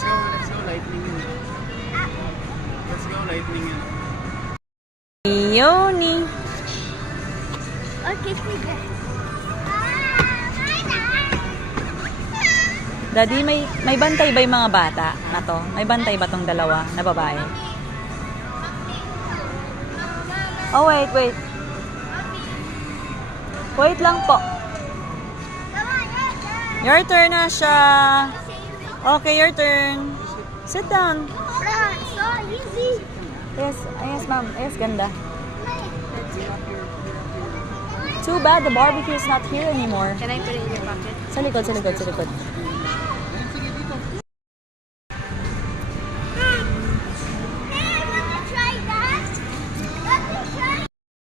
Let's go, lightning in. Let's go, lightning in. Yoni. Okay, sige. Daddy, may bantay ba yung mga bata na to? May bantay ba tong dalawa na babae? Oh, wait. Wait lang po. Your turn na siya. Okay, your turn. Sit down. So easy. Yes, ma'am. Yes, ganda. Too bad the barbecue is not here anymore. Can I put it in your pocket? Sa likod.